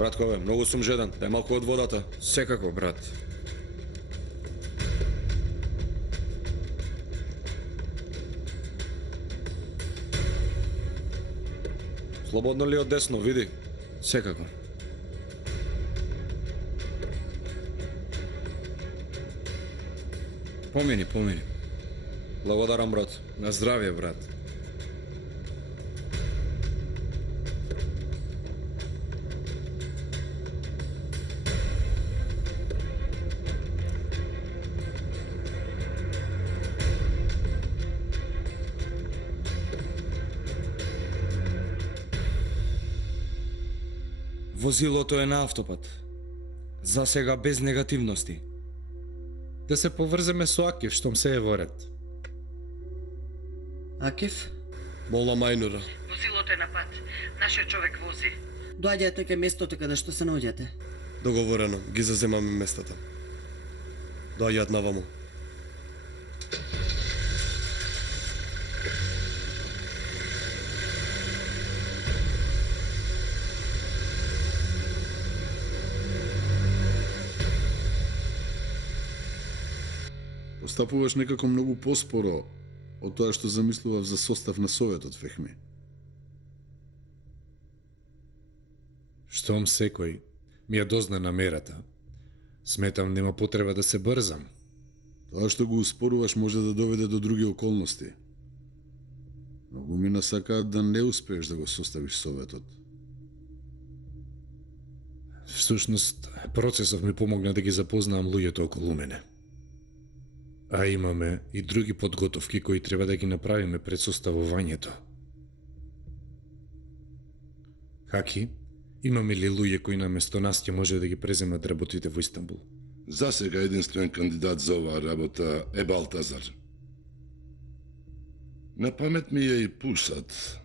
Браткове, многу сум жеден, дај малку од водата. Секако, брат. Слободно ли од десно, види? Секако. Помини, помини. Благодарам, брат. На здравје, брат. Возилото е на автопат. За сега без негативности. Да се поврземе со Акив, штом се е во ред. Акив, Мола мајнура. Возилото е на пат. Нашиот човек вози. доаѓајте кај местото каде што се наоѓате. Договорено, ги заземаме местата. Доаѓаат наваму. Постапуваш некако многу поспоро од тоа што замислував за состав на Советот, Фехми. Штом секој ми ја дозна намерата, сметам нема потреба да се брзам. Тоа што го успоруваш може да доведе до други околности. Многу ми насакаат да не успееш да го составиш Советот. Всушност, процесот ми помогна да ги запознаам луѓето околу мене. А имаме и други подготовки кои треба да ги направиме пред составувањето. Хаки, имаме ли луѓе кои наместо нас ќе може да ги преземат работите во Истанбул? За сега единствен кандидат за оваа работа е Балтазар. На памет ми е и Пусат,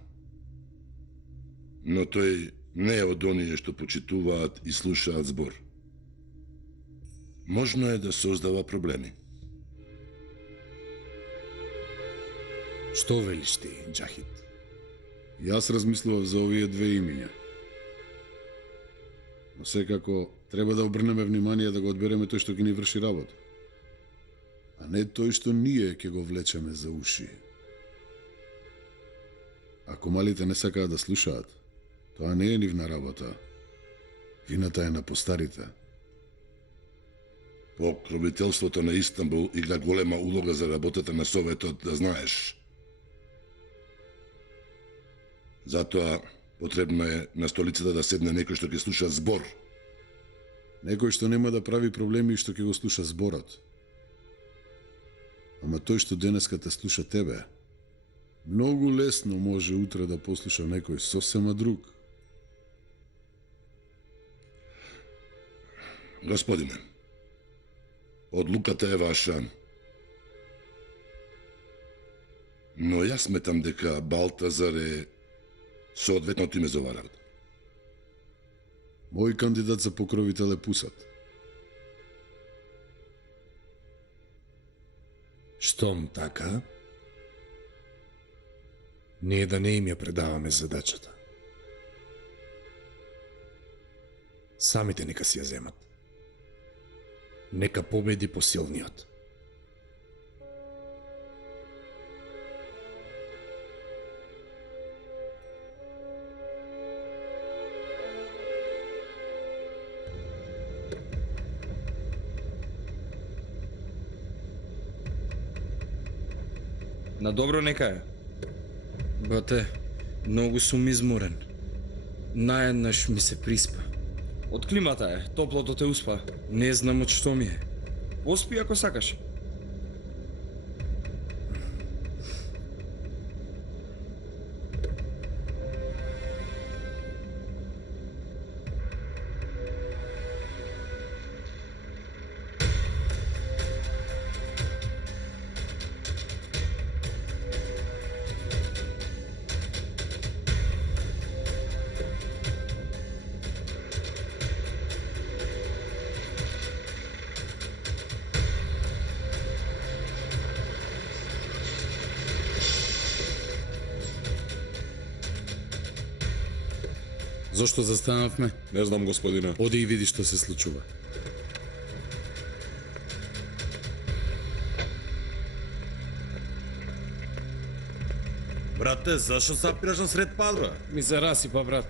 но тој не е од оние што почитуваат и слушаат збор. Можно е да создава проблеми. Што велиш ти, Џахид? Јас размислував за овие две имиња. Но секако треба да обрнеме внимание да го одбереме тој што ќе ни врши работа. А не тој што ние ќе го влечеме за уши. Ако малите не сакаат да слушаат, тоа не е нивна работа. Вината е на постарите. Покровителството на Истанбул игра голема улога за работата на Советот, да знаеш. Затоа потребно е на столицата да седне некој што ќе слуша збор. Некој што нема да прави проблеми и што ќе го слуша зборот. Ама тој што денеска те слуша тебе, многу лесно може утре да послуша некој сосема друг. Господине, одлуката е ваша. Но јас сметам дека Балтазар е соодветното име за оваа работа. Мој кандидат за покровител е Пусат. Штом така, ние да не им ја предаваме задачата. Самите нека си ја земат. Нека победи посилниот. На добро нека е. Бате, многу сум изморен. Наеднаш ми се приспа. Од климата е, топлото те успа. Не знам од што ми е. Поспи ако сакаш. Зошто застанавме? Не знам, господине. Оди и види што се случува. Брате, зашо се апираш на сред падра? Ми се расипа, брат.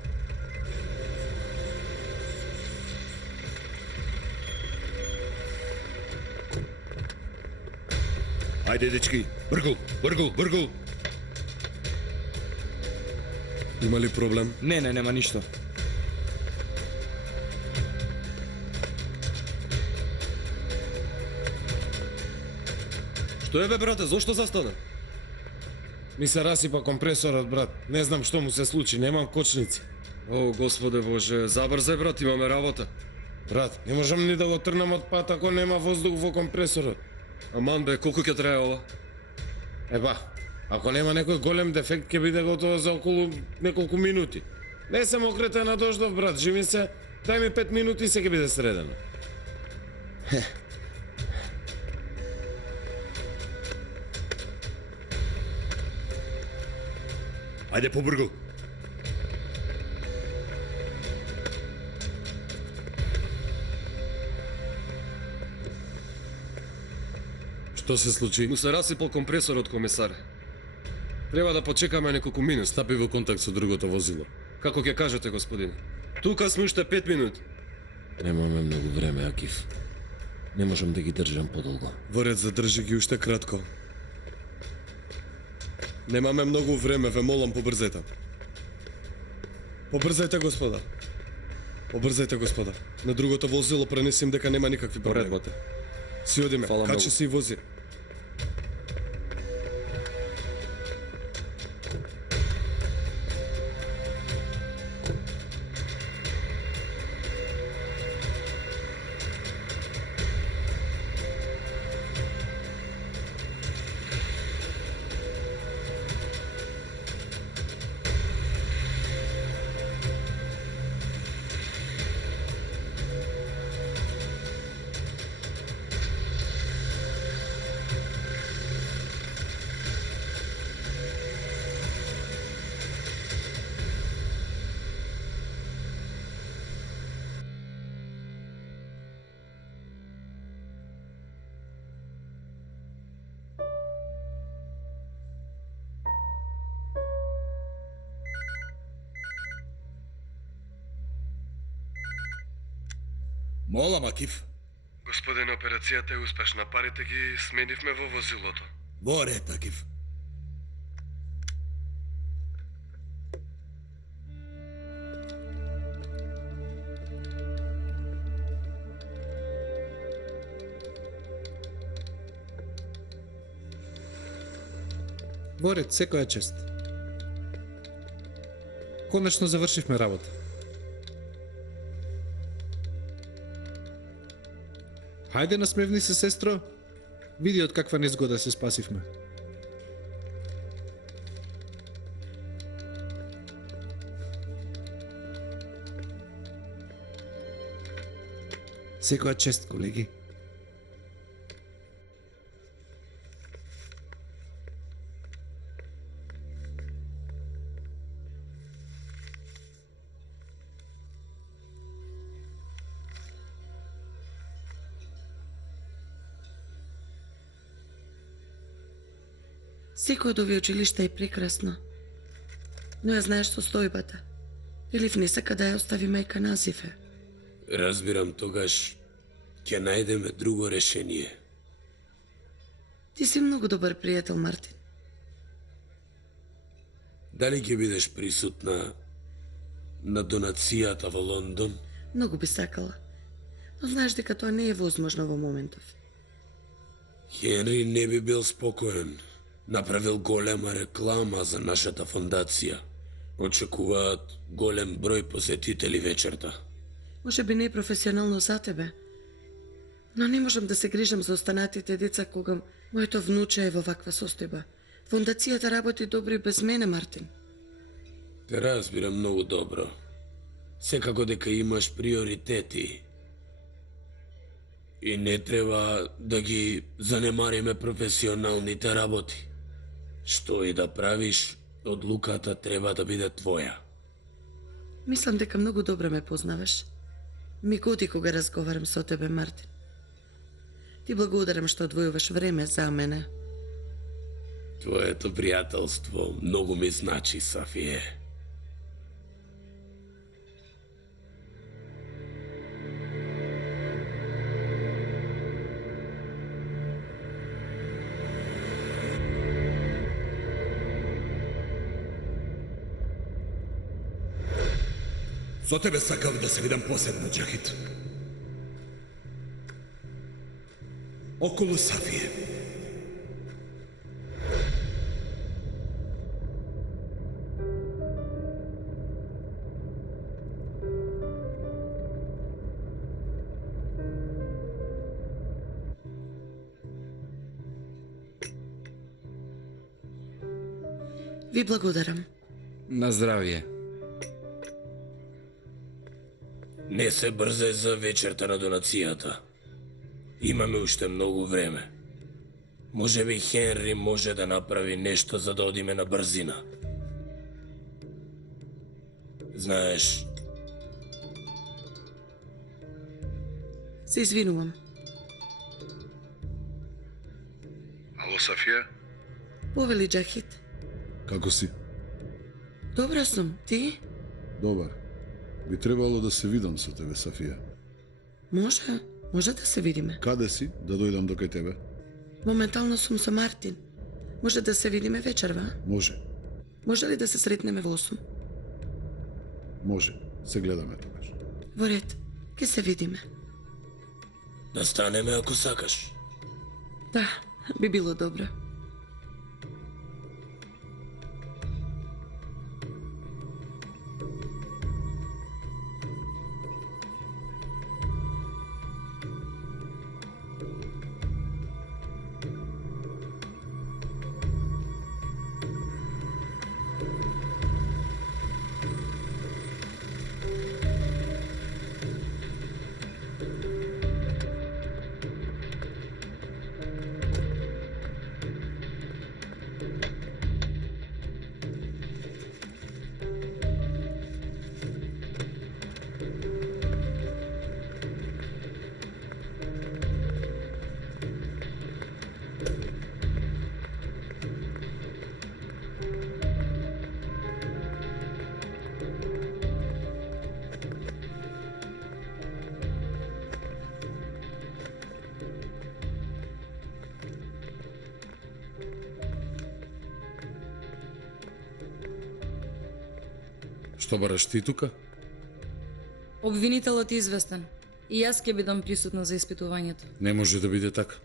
Ајде, дечки, бргул, бргул, бргул. Има ли проблем? Не, нема ништо. Што е бе, брате, зошто застана? Ми се расипа компресорот, брат. Не знам што му се случи, немам кочници. О, Господе Боже, забрзај, брат, имаме работа. Брат, не можам ни да го трнам од пат ако нема воздух во компресорот. Аман бе, колку ќе трае ова? Еба, ако нема некој голем дефект, ќе биде готово за околу неколку минути. Не сам окретен на дождов, брат, живи се, дај ми 5 минути и се ќе биде средено. Ајде, побргул. Што се случи? Му се расипал компресорот, комисар. Треба да почекаме неколку минути. Стапи во контакт со другото возило. Како ќе кажете, господине? Тука сме уште 5 минути. Немаме многу време, Акиф. Не можам да ги држам подолго. Ворец, задржи ги уште кратко. Немаме многу време, ве молам, побрзете. Побрзајте, господа. Побрзајте, господа. На другото возило пренесим дека нема никакви проблеми. Поредбате. Си одиме, Фала качи многу. се и вози. Молам, Акиф. Господине, операцијата е успешна. Парите ги сменивме во возилото. Во ред, Акиф. Ворец, секоја чест. Конечно завршивме работа. Хајде насмевни се, сестро. Види од каква незгода се спасивме. Секоја чест, колеги. Секој од овие училишта е прекрасно. Но ја знаеш состојбата. Елиф не сака да ја остави мајка Назифе. Разбирам, тогаш ќе најдеме друго решение. Ти си многу добар пријател, Мартин. Дали ќе бидеш присутна на донацијата во Лондон? Многу би сакала. Но знаеш дека тоа не е возможно во моментов. Хенри не би бил спокоен. Направил голема реклама за нашата фондација. Очекуваат голем број посетители вечерта. Може би не е професионално за тебе. Но не можам да се грижам за останатите деца кога моето внуче е во ваква состојба. Фондацијата работи добро и без мене, Мартин. Те разбирам многу добро. Секако дека имаш приоритети. И не треба да ги занемариме професионалните работи. Што и да правиш, одлуката треба да биде твоја. Мислам дека многу добро ме познаваш. Ми годи кога разговарам со тебе, Мартин. Ти благодарам што одвојуваш време за мене. Твоето пријателство многу ми значи, Сафие. Со тебе сакав да се видам посебно, Џахид. Околу Сафие. Ви благодарам. На здравје. Не се брзај за вечерта на донацијата. Имаме уште многу време. Може би Хенри може да направи нешто за да одиме на брзина. Знаеш, Се извинувам. Ало, Сафија? Повели Џахид. Како си? Добра сум, ти? Добар. Би требало да се видам со тебе, Сафија. Може да се видиме. Каде си, да дојдам до кај тебе? Моментално сум со Мартин. Може да се видиме вечерва? Може, Може ли да се сретнеме во 8? може. Се гледаме тогаш. Во ред, ке се видиме. да станеме ако сакаш. Да, би било добро. Што бараш ти тука? Обвинителот е известен. И јас ќе бидам присутна за испитувањето. Не може да биде така.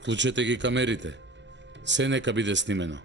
Вклучете ги камерите. Се нека биде снимено.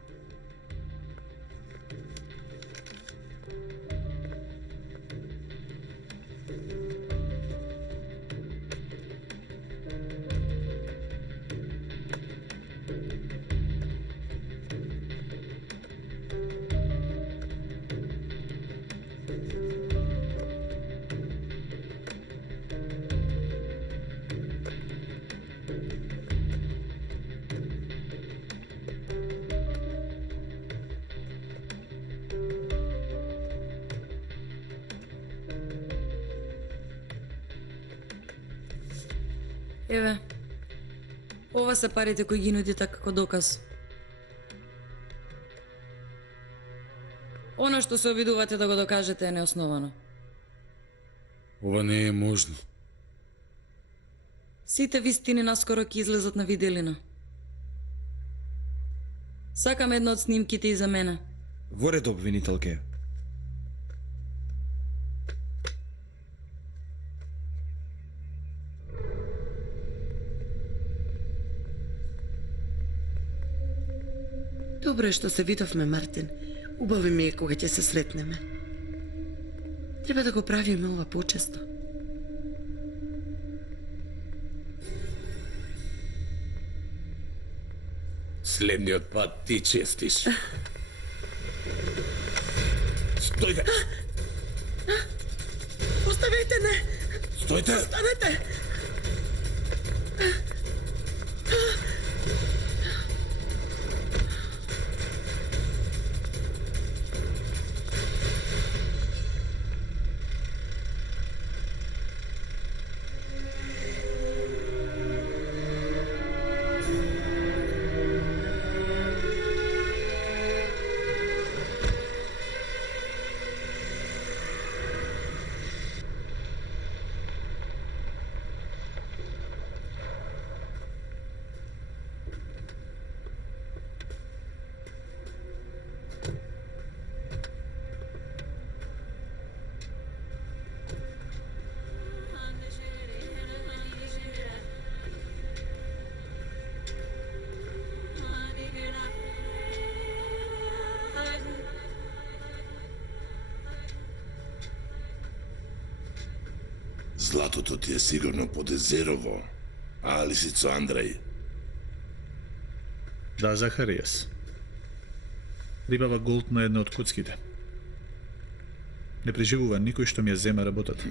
Еве, ова се парите кои ги нудите како доказ. Она што се обидувате да го докажете е неосновано. Ова не е можно. Сите вистини наскоро ќе излезат на виделина. Сакам една од снимките и за мене. Во ред, обвинителке. Добро е што се видовме, Мартин. Убаво ми е кога ќе се сретнеме. Треба да го правиме ова почесто. Следниот пат ти честиш. Стојте! Оставете не! Стојте! Останете! Златото ти е сигурно подезерово, а лисицо Андреј? Да, Захаријас. Рибава голд на една од куцките. Не преживува никој што ми ја зема работата.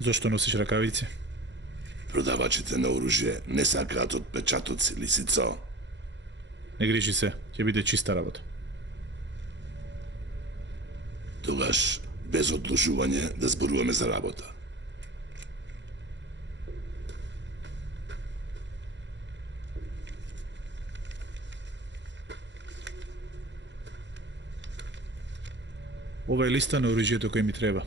Зошто носиш ракавици? Продавачите на оружје не сакаат отпечатоци, лисицо. Не грижи се, ќе биде чиста работа. Тогаш, без одложување, да зборуваме за работа. Ова е листа на оружјето кој ми треба.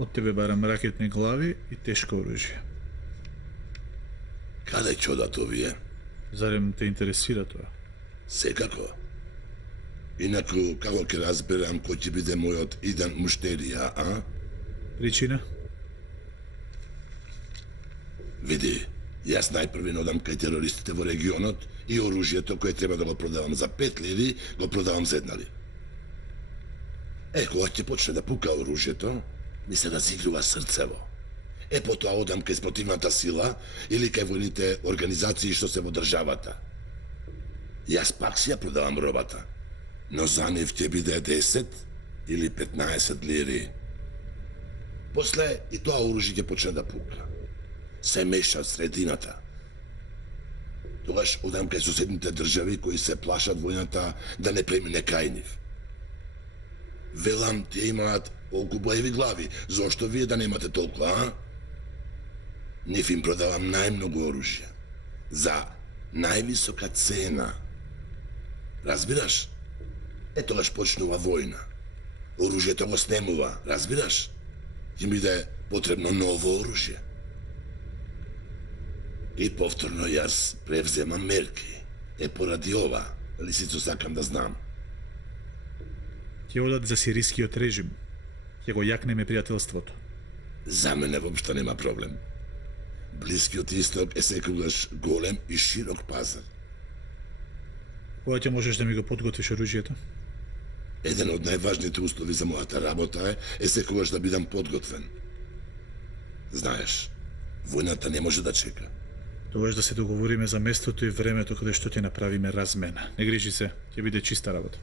Од тебе барам ракетни глави и тешко оружје. Каде ќе одат овие? Зарем те интересира тоа? Секако. Инаку, како ќе разберам кој ќе биде мојот иден муштерија, а? Причина? Види, јас најпрви одам кај терористите во регионот и оружјето кое треба да го продавам за 5 лири, го продавам за 1 лира. Кога ќе почне да пука оружјето, ми се разигрува срцево. Потоа одам кај спротивната сила или кај војните организации што се во државата. Јас пак си ја продавам робата, но за нив ќе биде 10 или 15 лири. После и тоа оружје ќе почне да пука. Се меша средината. Тогаш одам кај соседните држави кои се плашат војната да не премине кај нив. Велам, тие имаат колку боеви глави, зошто вие да немате толку, а? Нив им продавам најмногу оружје. За највисока цена. Разбираш? Тогаш почнува војна. Оружјето го снемува, разбираш? Ќе биде потребно ново оружје. И повторно јас превземам мерки. Поради ова, лисицо сакам да знам. Ќе одат за сирискиот режим. Ќе го јакнеме пријателството. За мене воопшто нема проблем. Блискиот исток е секогаш голем и широк пазар. Кога ќе можеш да ми го подготвиш оружјето? Еден од најважните услови за мојата работа е секогаш да бидам подготвен. Знаеш, војната не може да чека. Тогаш да се договориме за местото и времето каде што ќе направиме размена. Не грижи се, ќе биде чиста работа.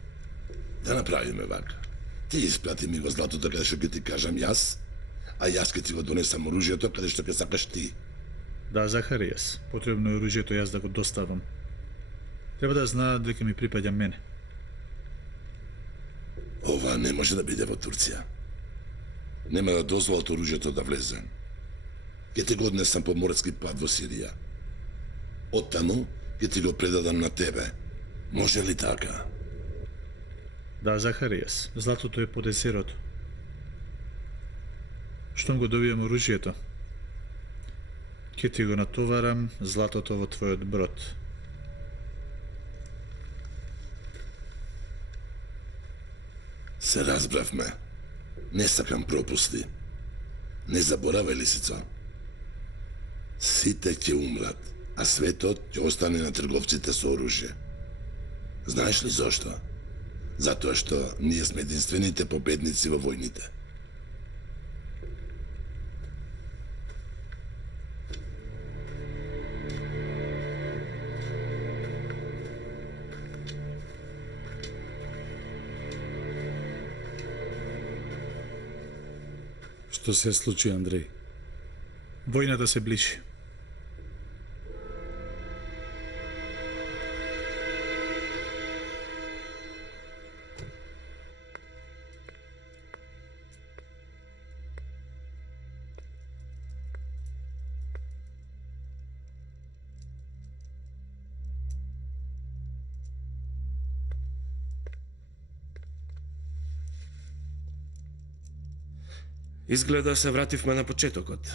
Да направиме вака. Ти испрати ми го златото каде што ќе ти кажам јас, а јас ќе ти го донесам оружјето каде што ќе сакаш ти. Да, Захаријас, потребно е оружјето јас да го доставам. Треба да знаат дека ми припаѓа мене. Ова не може да биде во Турција. Нема да дозволат оружјето да влезе. Ќе ти го однесам по морски пат во Сирија. Оттаму ќе ти го предадам на тебе. Може ли така? Да, Захаријас, златото е под езерото. Штом го добијам оружјето, ќе ти го натоварам златото во твојот брод. Се разбравме. Не сакам пропусти. Не заборавај, лисицо. Сите ќе умрат, а светот ќе остане на трговците со оружје. Знаеш ли зошто? Затоа што ние сме единствените победници во војните. Што се случи, Андреј? Војната се ближи. Изгледа се вративме на почетокот.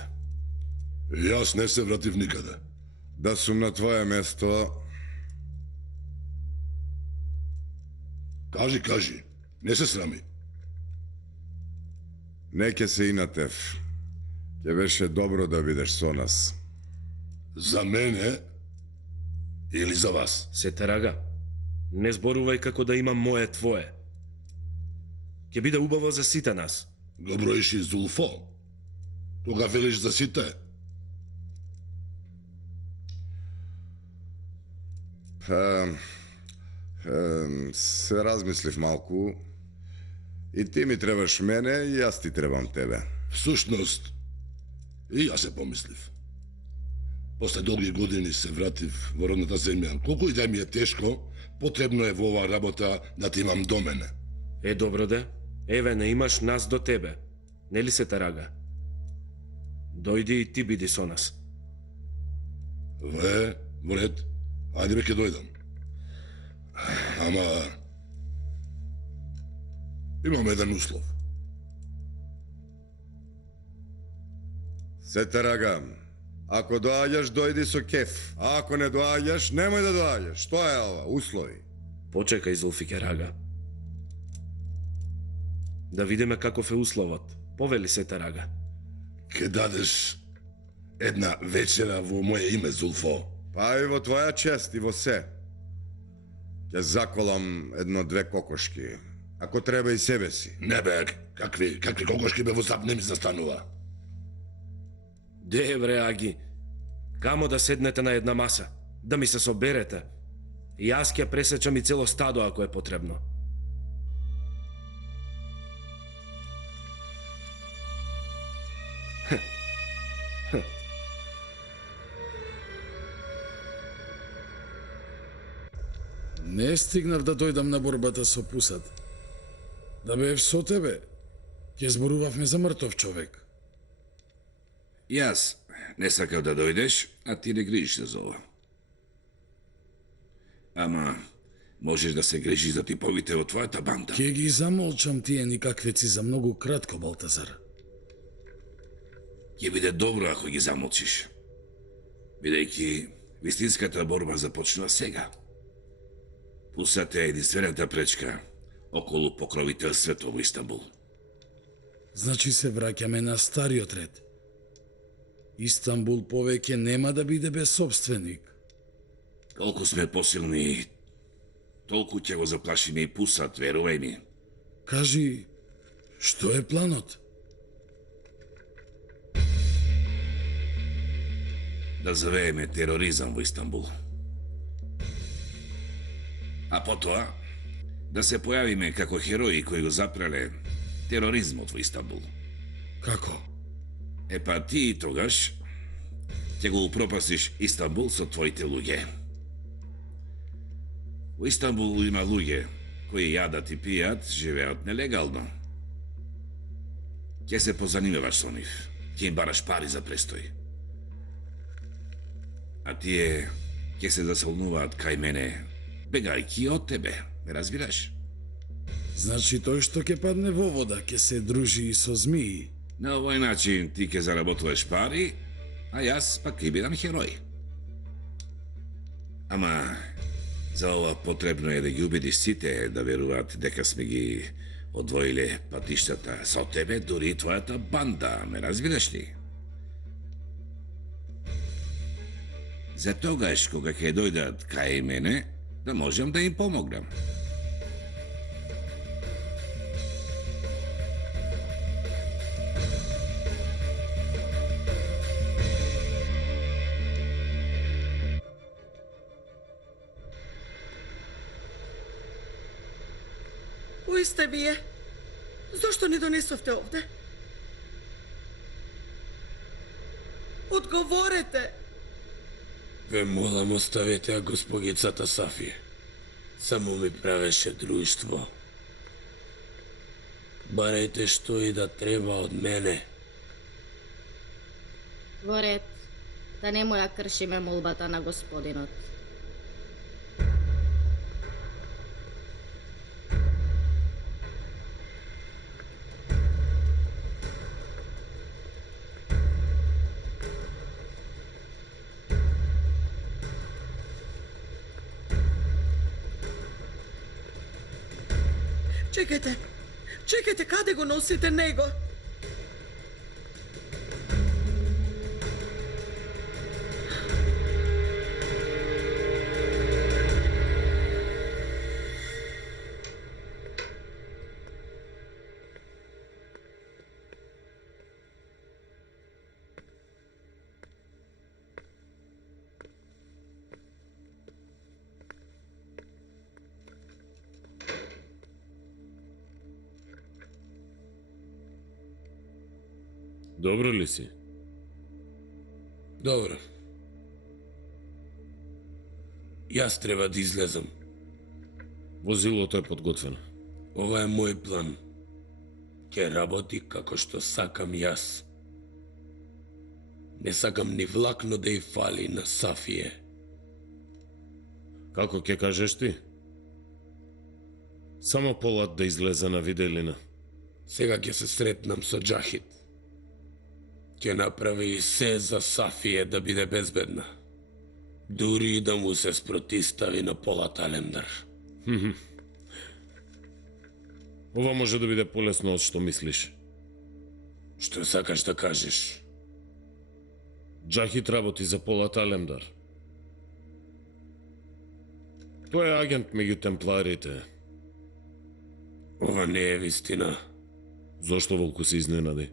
Јас не се вратив никаде. Да сум на твое место, Кажи, не се срами. не ќе се инатев. Ќе беше добро да бидеш со нас. За мене или за вас? Се терага. Не зборувај како да имам моје твое. Ќе биде убаво за сите нас. Го броиш и Зулфо. Тога велиш за сите. Се размислив малку. И ти ми требаш мене, и јас ти требам тебе. Всушност, и јас се помислив. После долги години се вратив во родната земја. Колку и да ми е тешко, потребно е во оваа работа да ти имам до мене. Добро де. Еве, не имаш нас до тебе. Нели се Тарага? Дојди и ти биди со нас. Во ред. Ајде бе, ке дојдам. Ама... Имам еден услов. Се Тарага, ако доаѓаш, дојди со кеф. А ако не доаѓаш, немој да доаѓаш. Што е ова? Услови. Почекај, Зулфике Рага. Да видиме каков е условот. Повели се Тарага. Ке дадеш една вечера во моје име, Зулфо. Па и во твоја чест и во се. Ќе заколам едно-две кокошки. Ако треба и себе си. Не бе, какви кокошки бе, во зап не ми застанува. Де бре, Аги? Камо да седнете на една маса? Да ми се соберете? И јас ќе пресечам и цело стадо ако е потребно. Не стигнав да дојдам на борбата со пусат. Да бев со тебе, ќе зборувавме за мртов човек. Јас не сакав да дојдеш, а ти не грижиш се за ова. Ама, можеш да се грижиш за типовите од твојата банда. Ќе ги замолчам тие никаквеци за многу кратко, Балтазар. Ќе биде добро ако ги замолчиш. Бидејќи вистинската борба започнува сега. Пусат е единствената пречка околу покровителството во Истанбул. Значи се враќаме на стариот ред. Истанбул повеќе нема да биде без собственик. Колку сме посилни, толку ќе го заплашиме и Пусат, верувај ми. Кажи, што е планот? Да завееме тероризам во Истанбул. А потоа, да се појавиме како херои кои го запреле тероризмот во Истанбул. Како? Па ти и тогаш ќе го упропастиш Истанбул со твоите луѓе. Во Истанбул има луѓе кои јадат и пијат, живеат нелегално. Ќе се позанимаваш со нив, ќе им бараш пари за престој. А тие ќе се засолнуваат кај мене, бегајќи од тебе, ме разбираш? Значи тој што ќе падне во вода, ќе се дружи и со змии. На овој начин ти ќе заработуваш пари, а јас пак ќе бидам херој. Ама, за ова потребно е да ги убедиш сите да веруваат дека сме ги одвоиле патиштата со тебе, дури и твојата банда, ме разбираш ли? За тогаш, кога ќе дојдат кај мене, да можам да им помогнам. Кој сте вие? Зошто не донесовте овде? Одговорете! Ве молам, оставете ја госпогицата Сафија. Само ми правеше друштво. Барајте што и да треба од мене. Во ред, да не му ја кршиме молбата на господинот. Чекајте, каде го носите него? Добро ли си? Добро. Јас треба да излезам. Возилото е подготвено. Ова е мој план. Ке работи како што сакам јас. Не сакам ни влакно да и фали на Сафие. Како ќе кажеш ти? Само Полат да излезе на виделина. Сега ќе се сретнам со Џахид. Ќе направи се за Сафие да биде безбедна. Дури и да му се спротистави на Полат Алемдар. Ова може да биде полесно од што мислиш. Што сакаш да кажеш? Џахид работи за Полат Алемдар. Тој е агент меѓу темпларите. Ова не е вистина. Зошто Волку се изненади?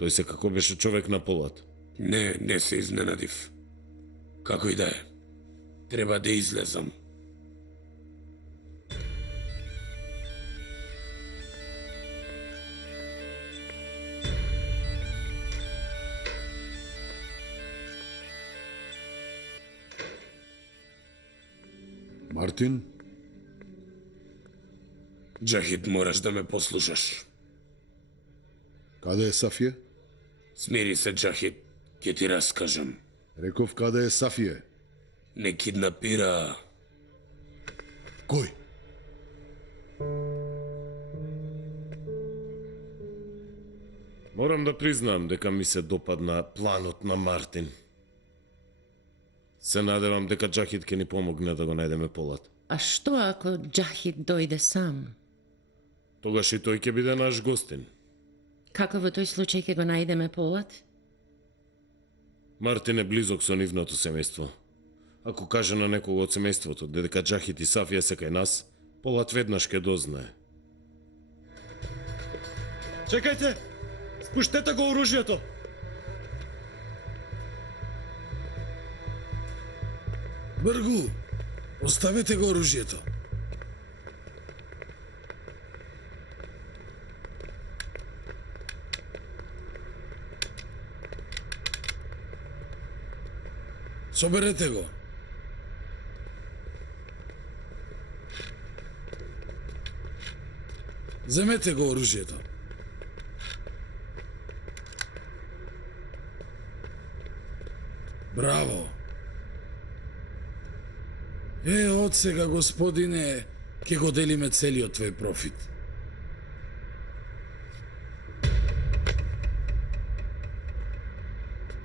Тој се како беше човек на Полат. Не се изненадив. Како и да е. Треба да излезам. Мартин? Џахид, мораш да ме послушаш. Каде е Сафие? Смири се, Џахид. Ќе ти раскажам. Реков каде е Сафие? Не киднапира. Кој? Морам да признам дека ми се допадна планот на Мартин. Се надевам дека Џахид ќе ни помогне да го најдеме Полат. А што ако Џахид дојде сам? Тогаш и тој ќе биде наш гостин. Како во тој случај ќе го најдеме Полат? Мартин е близок со нивното семејство. Ако каже на некого од семејството дека Џахид и Сафија се кај нас, Полат веднаш ќе дознае. Чекајте! Спуштете го оружјето! Бргу, оставете го оружјето. Соберете го. Земете го оружјето. Браво. Од сега, господине, ќе го делиме целиот твој профит.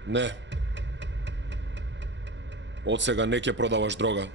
Не. Од сега не ќе продаваш дрога.